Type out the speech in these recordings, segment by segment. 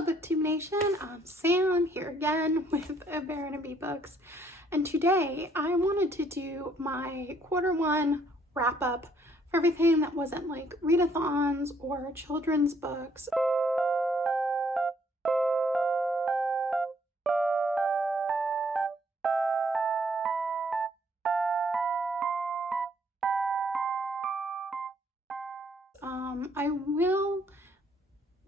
Hello BookTube Nation, I'm Sam here again with A Bear and a Bee Books, and today I wanted to do my Q1 wrap up for everything that wasn't like readathons or children's books. I will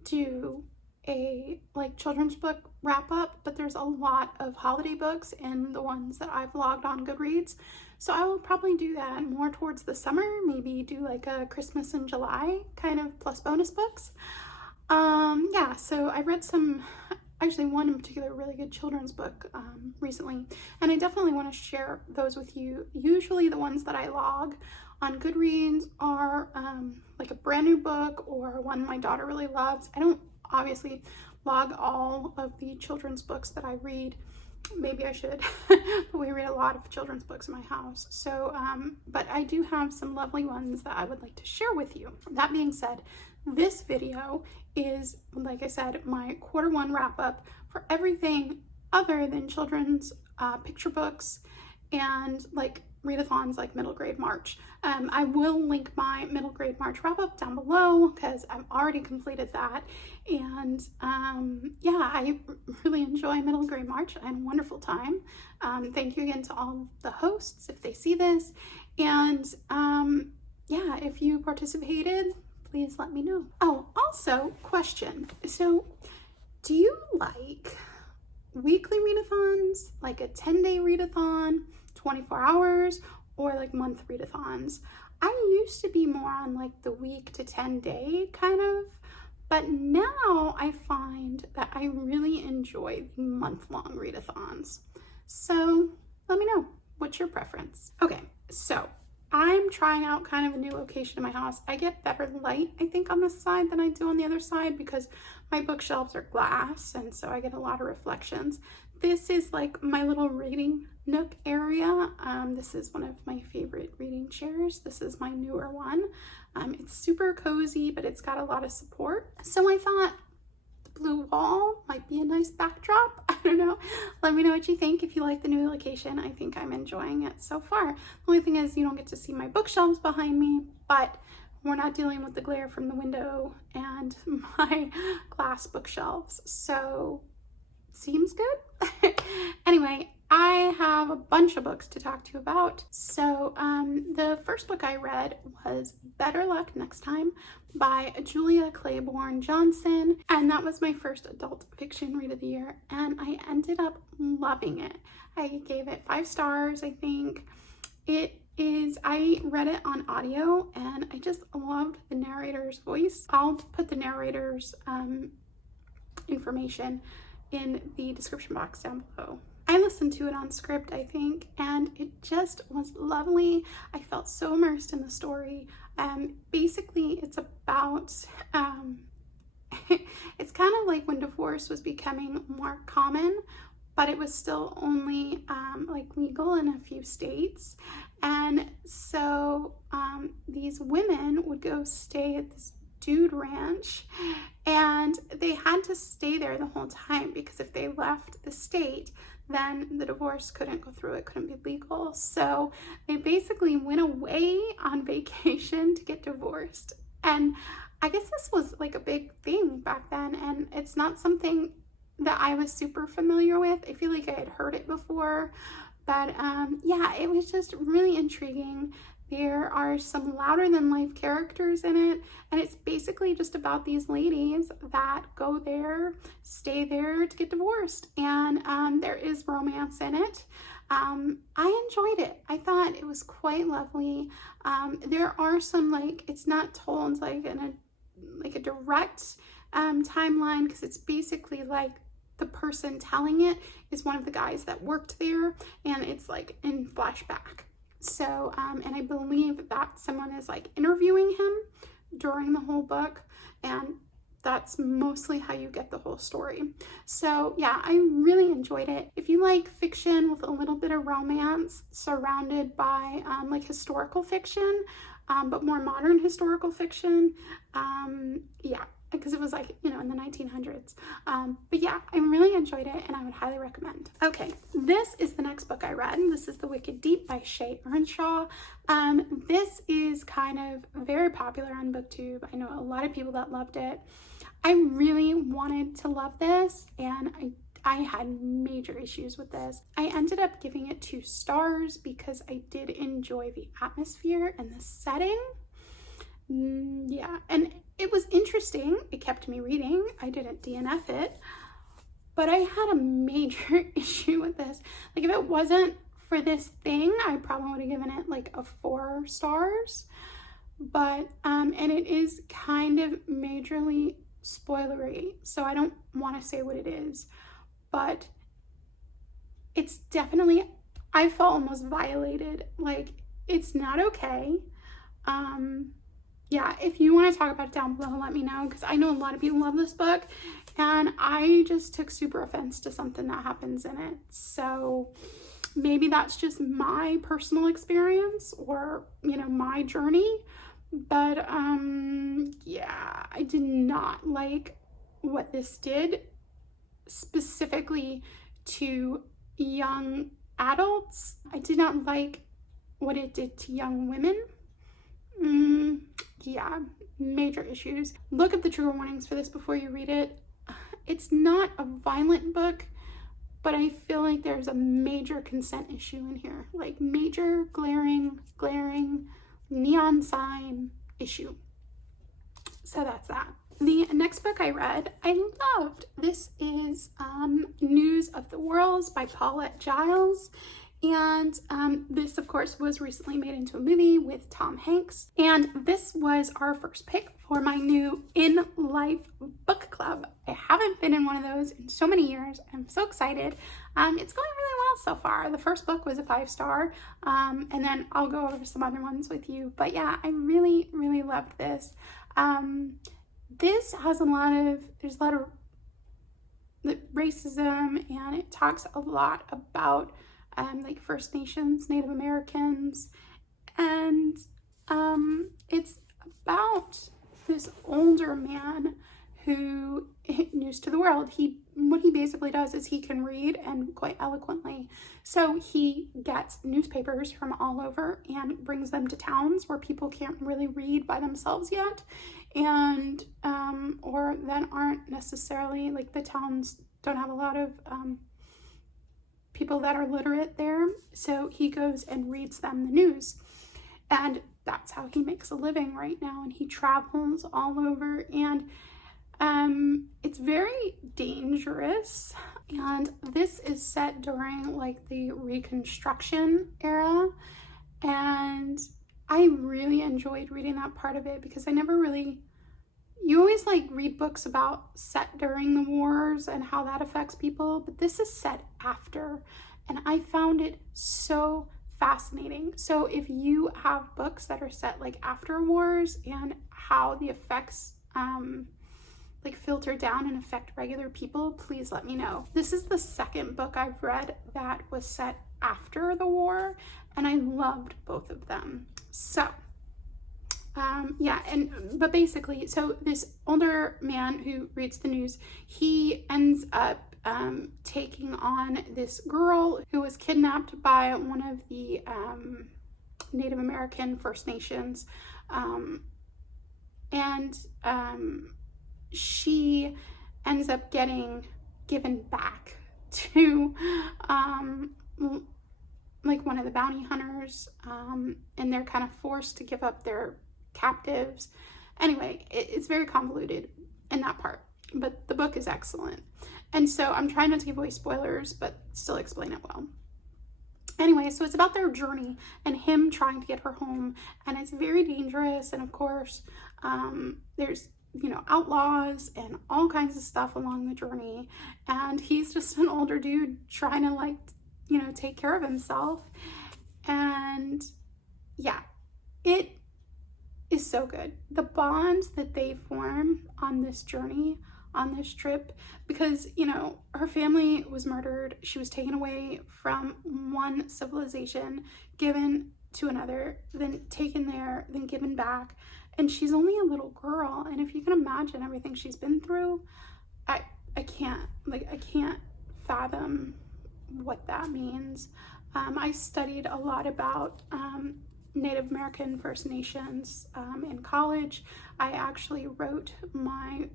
do a children's book wrap up, but there's a lot of holiday books in the ones that I've logged on Goodreads, so I will probably do that more towards the summer, maybe do like a Christmas in July kind of plus bonus books. Yeah, so I read actually one in particular really good children's book recently, and I definitely want to share those with you. Usually the ones that I log on Goodreads are like a brand new book or one my daughter really loves. I don't obviously log all of the children's books that I read. Maybe I should, but we read a lot of children's books in my house. So, but I do have some lovely ones that I would like to share with you. That being said, this video is, like I said, my Q1 wrap up for everything other than children's picture books and like readathons like middle grade March. I will link my middle grade March wrap up down below because I've already completed that, and yeah, I really enjoy middle grade March. I had a wonderful time. Thank you again to all the hosts if they see this, and yeah, if you participated, please let me know. Oh, also, question. So do you like weekly readathons, like a 10-day readathon, 24 hours, or like month readathons? I used to be more on like the week to 10-day kind of, but now I find that I really enjoy the month-long readathons. So let me know, what's your preference? Okay, so I'm trying out kind of a new location in my house. I get better light, I think, on this side than I do on the other side because my bookshelves are glass, and so I get a lot of reflections. This is like my little reading nook area. This is one of my favorite reading chairs. This is my newer one. It's super cozy, but it's got a lot of support. So I thought the blue wall might be a nice backdrop. I don't know. Let me know what you think if you like the new location. I think I'm enjoying it so far. The only thing is you don't get to see my bookshelves behind me, but we're not dealing with the glare from the window and my glass bookshelves. So seems good. Anyway, I have a bunch of books to talk to you about. So the first book I read was Better Luck Next Time by Julia Claiborne Johnson, and that was my first adult fiction read of the year, and I ended up loving it. I gave it 5 stars, I think. I read it on audio, and I just loved the narrator's voice. I'll put the narrator's information in the description box down below. I listened to it on script, I think, and it just was lovely. I felt so immersed in the story. Basically, it's about, it's kind of like when divorce was becoming more common, but it was still only like legal in a few states. And so these women would go stay at this dude ranch, and they had to stay there the whole time because if they left the state, then the divorce couldn't go through, it couldn't be legal. So they basically went away on vacation to get divorced. And I guess this was like a big thing back then, and it's not something that I was super familiar with. I feel like I had heard it before, but yeah, it was just really intriguing. There are some louder than life characters in it, and it's basically just about these ladies that go there, stay there to get divorced, and there is romance in it. I enjoyed it. I thought it was quite lovely. There are some, like, it's not told like in a direct timeline, because it's basically like the person telling it is one of the guys that worked there, and it's like in flashback. So, and I believe that someone is like interviewing him during the whole book, and that's mostly how you get the whole story. So yeah, I really enjoyed it. If you like fiction with a little bit of romance surrounded by like historical fiction, but more modern historical fiction, yeah, because it was like, you know, in the 1900s. But yeah, I really enjoyed it and I would highly recommend. Okay, this is the next book I read. This is The Wicked Deep by Shea Ernshaw. This is kind of very popular on BookTube. I know a lot of people that loved it. I really wanted to love this and I had major issues with this. I ended up giving it 2 stars because I did enjoy the atmosphere and the setting. Yeah, and it was interesting. It kept me reading. I didn't DNF it, but I had a major issue with this. Like, if it wasn't for this thing, I probably would have given it like a 4 stars. But, and it is kind of majorly spoilery, so I don't want to say what it is, but it's definitely, I felt almost violated. Like, it's not okay. Yeah, if you want to talk about it down below, let me know, because I know a lot of people love this book and I just took super offense to something that happens in it. So maybe that's just my personal experience or, you know, my journey. But yeah, I did not like what this did specifically to young adults. I did not like what it did to young women. Yeah, major issues. Look at the trigger warnings for this before you read it. It's not a violent book, but I feel like there's a major consent issue in here, like major glaring neon sign issue. So that's that. The next book I read, I loved. This is News of the Worlds by Paulette Jiles. And this, of course, was recently made into a movie with Tom Hanks. And this was our first pick for my new In Life book club. I haven't been in one of those in so many years. I'm so excited. It's going really well so far. The first book was a 5-star, and then I'll go over some other ones with you. But yeah, I really, really loved this. This has there's a lot of racism, and it talks a lot about like First Nations, Native Americans, and it's about this older man who news to the world. What he basically does is he can read, and quite eloquently. So he gets newspapers from all over and brings them to towns where people can't really read by themselves yet, and or that aren't necessarily, like, the towns don't have a lot of people that are literate there. So he goes and reads them the news, and that's how he makes a living right now. And he travels all over, and it's very dangerous. And this is set during like the Reconstruction era, and I really enjoyed reading that part of it because I never really, you always like read books about set during the wars and how that affects people, but this is set after, and I found it so fascinating. So if you have books that are set like after wars and how the effects like filter down and affect regular people, please let me know. This is the second book I've read that was set after the war, and I loved both of them. So yeah, but basically, so this older man who reads the news, he ends up taking on this girl who was kidnapped by one of the Native American First Nations, and she ends up getting given back to like one of the bounty hunters, and they're kind of forced to give up their captives. Anyway, it's very convoluted in that part, but the book is excellent. And so I'm trying not to give away spoilers, but still explain it well. Anyway, so it's about their journey and him trying to get her home, and it's very dangerous. And of course, there's, you know, outlaws and all kinds of stuff along the journey, and he's just an older dude trying to, like, you know, take care of himself. And yeah, it is so good. The bonds that they form on this journey, on this trip, because, you know, her family was murdered. She was taken away from one civilization, given to another, then taken there, then given back. and she's only a little girl, and if you can imagine everything she's been through, I can't fathom what that means. I studied a lot about Native American First Nations in college. I actually wrote my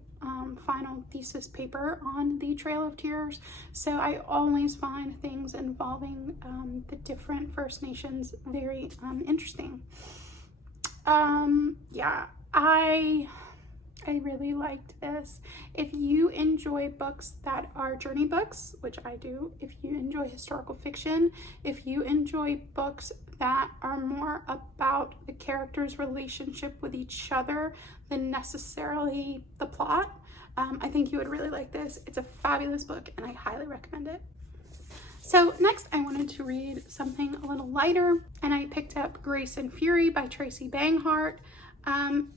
final thesis paper on the Trail of Tears, so I always find things involving the different First Nations very interesting. Yeah, I really liked this. If you enjoy books that are journey books, which I do, if you enjoy historical fiction, if you enjoy books that are more about the characters' relationship with each other than necessarily the plot, I think you would really like this. It's a fabulous book and I highly recommend it. So next I wanted to read something a little lighter, and I picked up Grace and Fury by Tracy Banghart.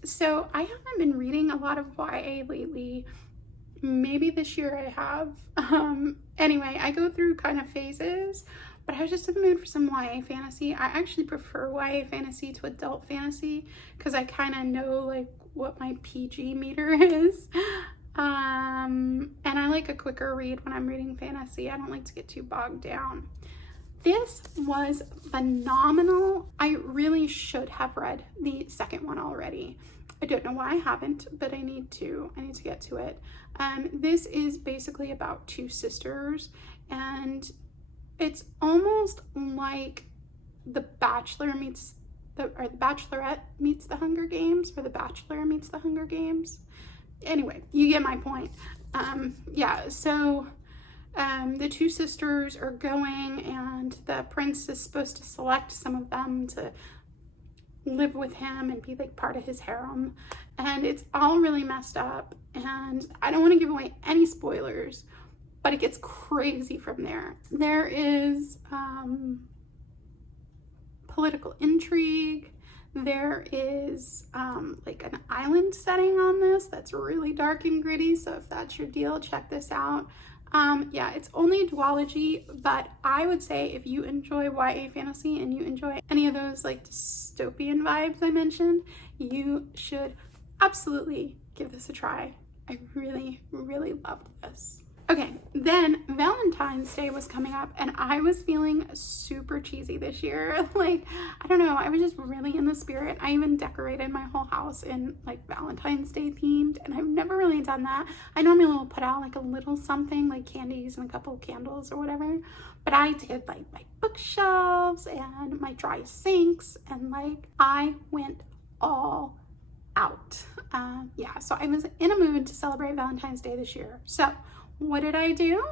So I haven't been reading a lot of YA lately. Maybe this year I have. Anyway, I go through kind of phases, but I was just in the mood for some YA fantasy. I actually prefer YA fantasy to adult fantasy because I kind of know like what my PG meter is. And I like a quicker read when I'm reading fantasy. I don't like to get too bogged down. This was phenomenal. I really should have read the second one already. I don't know why I haven't, but I need to get to it. This is basically about two sisters, and it's almost like The Bachelor meets the Bachelorette meets the Hunger Games, or The Bachelor meets the Hunger Games. Anyway, you get my point. Yeah, so the two sisters are going, and the prince is supposed to select some of them to live with him and be like part of his harem, and it's all really messed up, and I don't want to give away any spoilers, but it gets crazy from there. There is political intrigue. There is like an island setting on this that's really dark and gritty, so if that's your deal, check this out. Yeah, it's only a duology, but I would say if you enjoy YA fantasy and you enjoy any of those like dystopian vibes I mentioned, you should absolutely give this a try. I really, really loved this. Okay, then Valentine's Day was coming up, and I was feeling super cheesy this year. Like, I don't know, I was just really in the spirit. I even decorated my whole house in like Valentine's Day themed, and I've never really done that. I normally will put out like a little something, like candies and a couple of candles or whatever, but I did like my bookshelves and my dry sinks, and like I went all out. Yeah, so I was in a mood to celebrate Valentine's Day this year. So what did I do?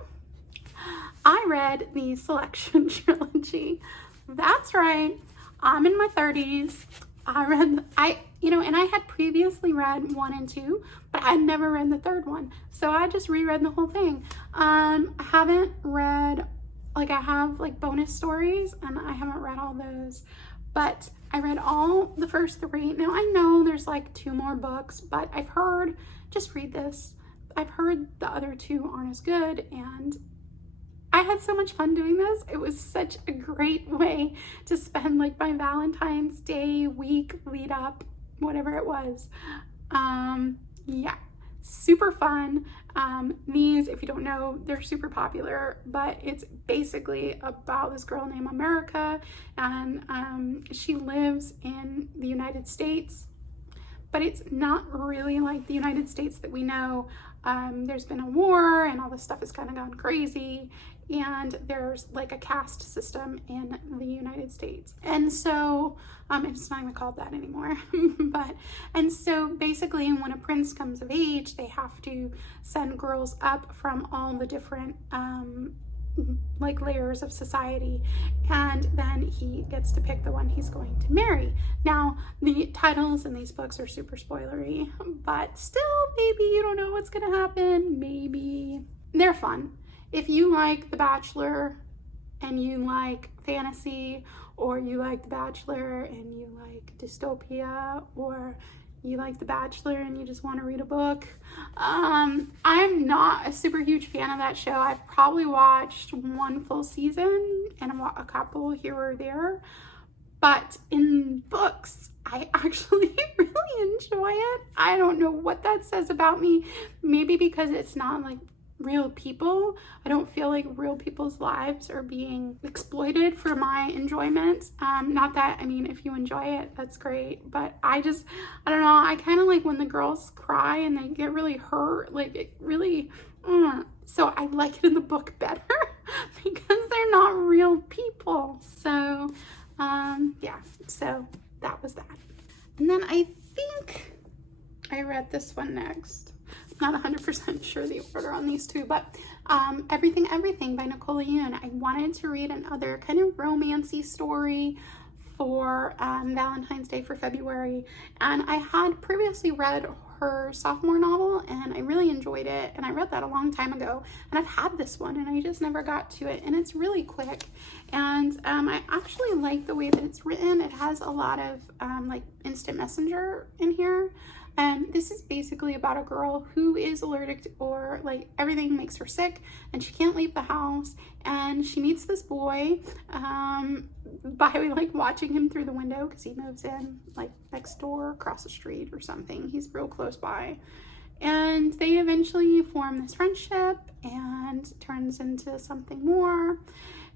I read the Selection Trilogy. That's right. I'm in my 30s. And I had previously read 1 and 2, but I had never read the third one. So I just reread the whole thing. I haven't read, like I have like bonus stories, and I haven't read all those, but I read all the first 3. Now I know there's like 2 more books, but I've heard, just read this. I've heard the other 2 aren't as good, and I had so much fun doing this. It was such a great way to spend like my Valentine's Day week lead up, whatever it was. Yeah, super fun. These, if you don't know, they're super popular, but it's basically about this girl named America, and she lives in the United States, but it's not really like the United States that we know. There's been a war and all this stuff has kind of gone crazy, and there's like a caste system in the United States, and so it's not even called that anymore. And so basically when a prince comes of age, they have to send girls up from all the different like layers of society, and then he gets to pick the one he's going to marry. Now the titles in these books are super spoilery, but still, maybe you don't know what's gonna happen. Maybe they're fun. If you like The Bachelor and you like fantasy, or you like The Bachelor and you like dystopia, or you like The Bachelor and you just want to read a book, I'm not a super huge fan of that show. I've probably watched 1 full season and a couple here or there, but in books I actually really enjoy it. I don't know what that says about me. Maybe because it's not like real people. I don't feel like real people's lives are being exploited for my enjoyment. Not that, I mean, if you enjoy it, that's great. But I don't know. I kind of like when the girls cry and they get really hurt. Like it really, so I like it in the book better because they're not real people. So, yeah, so that was that. And then I think I read this one next. I'm not 100% sure the order on these two, but Everything Everything by Nicola Yoon. I wanted to read another kind of romancy story for Valentine's Day for February, and I had previously read her sophomore novel and I really enjoyed it, and I read that a long time ago, and I've had this one and I just never got to it, and it's really quick, and I actually like the way that it's written. It has a lot of like instant messenger in here. And this is basically about a girl who is allergic to, or like everything makes her sick and she can't leave the house, and she meets this boy by like watching him through the window because he moves in like next door, across the street or something. He's real close by. And they eventually form this friendship and turns into something more.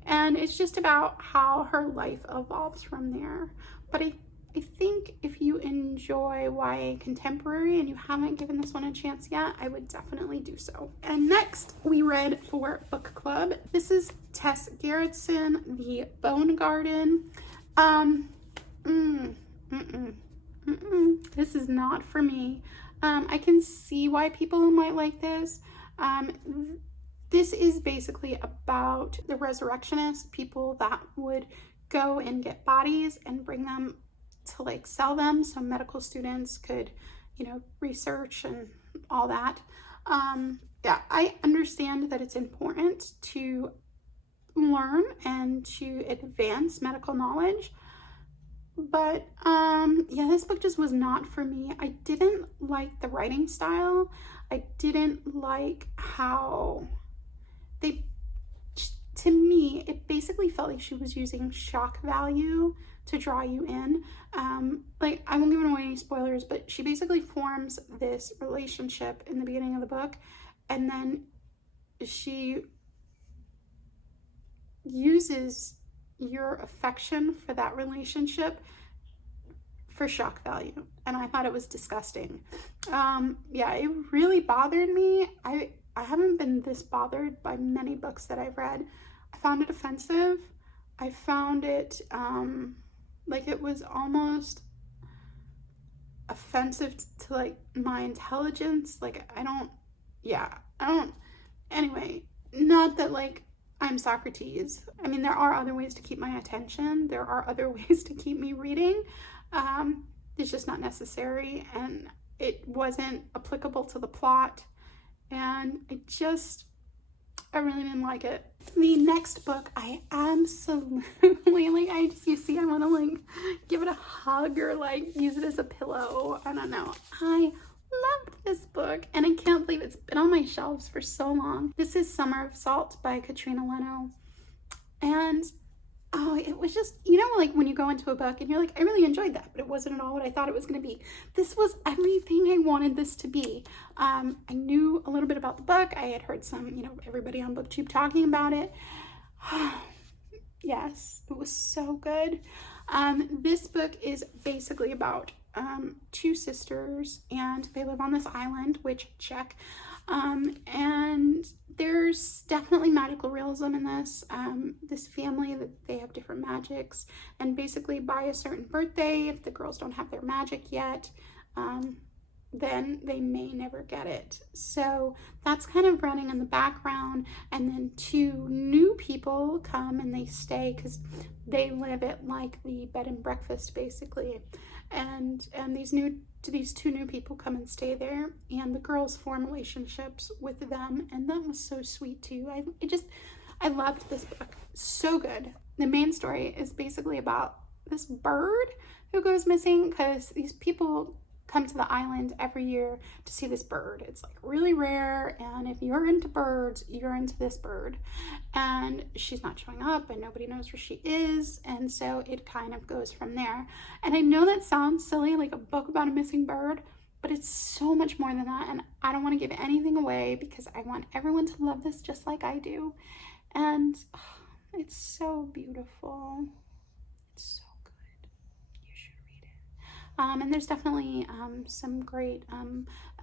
And it's just about how her life evolves from there. But I think if you enjoy YA contemporary and you haven't given this one a chance yet, I would definitely do so. And next we read for book club. This is Tess Gerritsen, The Bone Garden. This is not for me. I can see why people might like this. This is basically about the resurrectionists, people that would go and get bodies and bring them to like sell them so medical students could, you know, research and all that. Yeah, I understand that it's important to learn and to advance medical knowledge, but yeah, this book just was not for me. I didn't like the writing style. I didn't like how to me, it basically felt like she was using shock value to draw you in. Like, I won't give away any spoilers, but she basically forms this relationship in the beginning of the book, and then she uses your affection for that relationship for shock value, and I thought it was disgusting. Yeah, it really bothered me. I haven't been this bothered by many books that I've read. I found it offensive. I found it like it was almost offensive to like my intelligence. Like I don't, anyway, not that like I'm Socrates. I mean, there are other ways to keep my attention. There are other ways to keep me reading. It's just not necessary, and it wasn't applicable to the plot, and I really didn't like it. The next book, I absolutely, like, you see, I want to, like, give it a hug or, like, use it as a pillow. I don't know. I loved this book, and I can't believe it's been on my shelves for so long. This is Summer of Salt by Katrina Leno. And, oh, it was just, you know, like, when you go into a book and you're like, I really enjoyed that, but it wasn't at all what I thought it was going to be. This was everything I wanted this to be. I knew a little bit about the book. I had heard some, you know, everybody on BookTube talking about it. Yes, it was so good. This book is basically about two sisters, and they live on this island, which check. And there's definitely magical realism in this. This family, that they have different magics, and basically by a certain birthday, if the girls don't have their magic yet, then they may never get it. So that's kind of running in the background, and then two new people come and they stay because they live at like the bed and breakfast basically, and these two new people come and stay there, and the girls form relationships with them, and that was so sweet too. I loved this book. So good. The main story is basically about this bird who goes missing because these people come to the island every year to see this bird. It's like really rare, and if you're into birds, you're into this bird. And she's not showing up and nobody knows where she is, and so it kind of goes from there. And I know that sounds silly, like a book about a missing bird, but it's so much more than that, and I don't want to give anything away because I want everyone to love this just like I do. And it's so beautiful. It's so good. You should read it. And there's definitely some great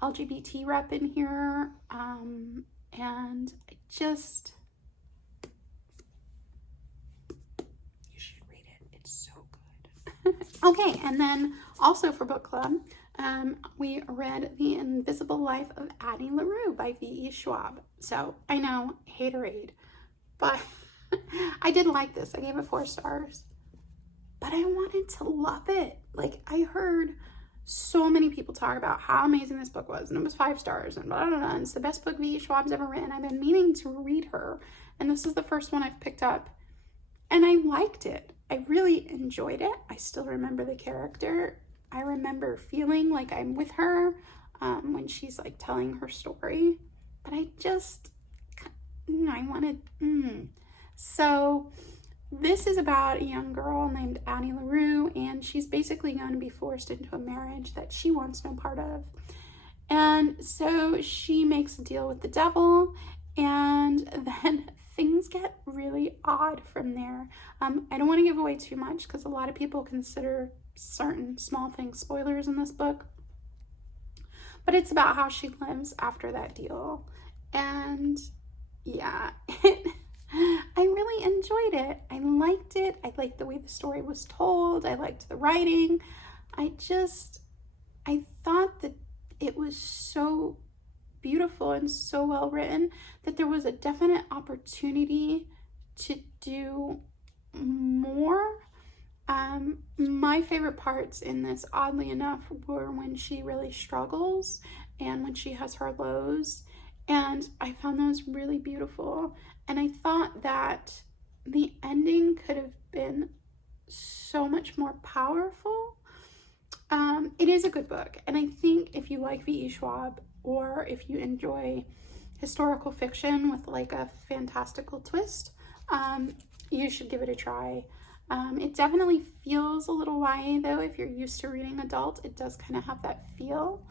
LGBT rep in here, and I just, you should read it. It's so good. Okay, and then also for book club, we read The Invisible Life of Addie Larue by V.E. Schwab. So I know, haterade, but I did like this. I gave it 4 stars, but I wanted to love it. Like, I heard so many people talk about how amazing this book was, and it was 5 stars, and blah, blah, blah, and it's the best book V.E. Schwab's ever written. I've been meaning to read her, and this is the first one I've picked up, and I liked it. I really enjoyed it. I still remember the character. I remember feeling like I'm with her when she's like telling her story, but I just, I wanted, So this is about a young girl named Addie Larue, and she's basically going to be forced into a marriage that she wants no part of. And so she makes a deal with the devil, and then things get really odd from there. I don't want to give away too much because a lot of people consider certain small things spoilers in this book, but it's about how she lives after that deal. And yeah, I really enjoyed it. I liked it. I liked the way the story was told. I liked the writing. I thought that it was so beautiful and so well written that there was a definite opportunity to do more. My favorite parts in this, oddly enough, were when she really struggles and when she has her lows, and I found those really beautiful. And I thought that the ending could have been so much more powerful. It is a good book, and I think if you like V.E. Schwab, or if you enjoy historical fiction with like a fantastical twist, you should give it a try. It definitely feels a little YA though. If you're used to reading adult, it does kind of have that feel.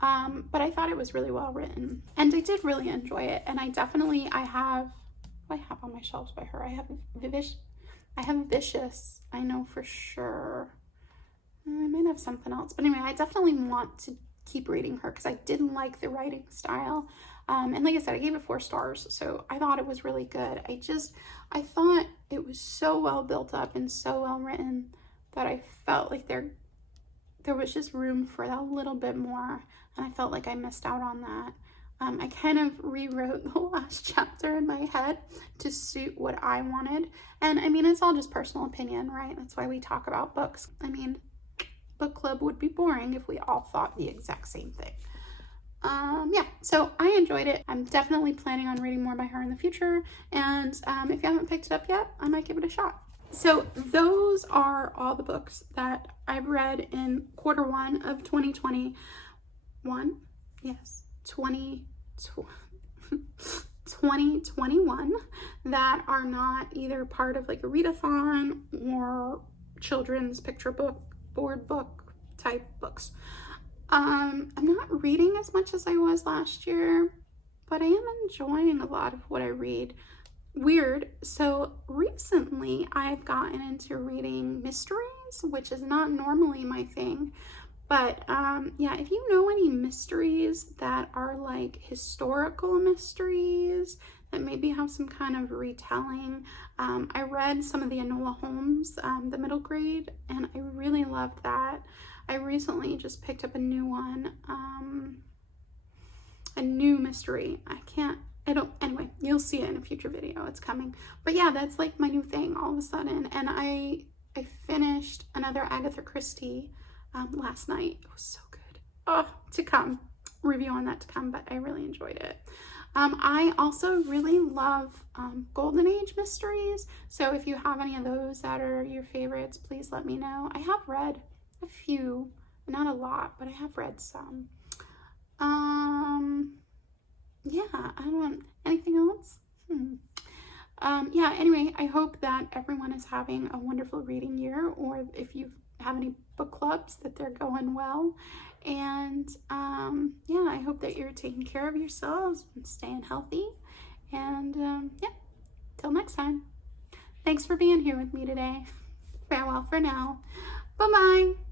But I thought it was really well written, and I did really enjoy it. And I have on my shelves by her. I have Vicious. I know for sure. I might have something else, but anyway, I definitely want to keep reading her because I didn't like the writing style. And like I said, I gave it 4 stars, so I thought it was really good. I thought it was so well built up and so well written that I felt like there was just room for a little bit more, and I felt like I missed out on that. I kind of rewrote the last chapter in my head to suit what I wanted, and I mean, it's all just personal opinion, right? That's why we talk about books. I mean, book club would be boring if we all thought the exact same thing. Yeah, so I enjoyed it. I'm definitely planning on reading more by her in the future, and if you haven't picked it up yet, I might give it a shot. So those are all the books that I've read in Q1 of 2021. Yes, 2021 that are not either part of like a readathon or children's picture book, board book type books. I'm not reading as much as I was last year, but I am enjoying a lot of what I read. Weird. So recently I've gotten into reading mysteries, which is not normally my thing. But yeah, if you know any mysteries that are like historical mysteries that maybe have some kind of retelling, I read some of the Enola Holmes, the middle grade, and I really loved that. I recently just picked up a new one, a new mystery. Anyway, you'll see it in a future video. It's coming. But yeah, that's like my new thing all of a sudden. And I finished another Agatha Christie last night. It was so good. Oh, to come. Review on that to come, but I really enjoyed it. I also really love Golden Age mysteries. So if you have any of those that are your favorites, please let me know. I have read a few Not a lot, but I have read some. Yeah, I don't, anything else? Yeah, anyway, I hope that everyone is having a wonderful reading year, or if you have any book clubs, that they're going well. And yeah, I hope that you're taking care of yourselves and staying healthy. And yeah, till next time. Thanks for being here with me today. Farewell for now. Bye-bye.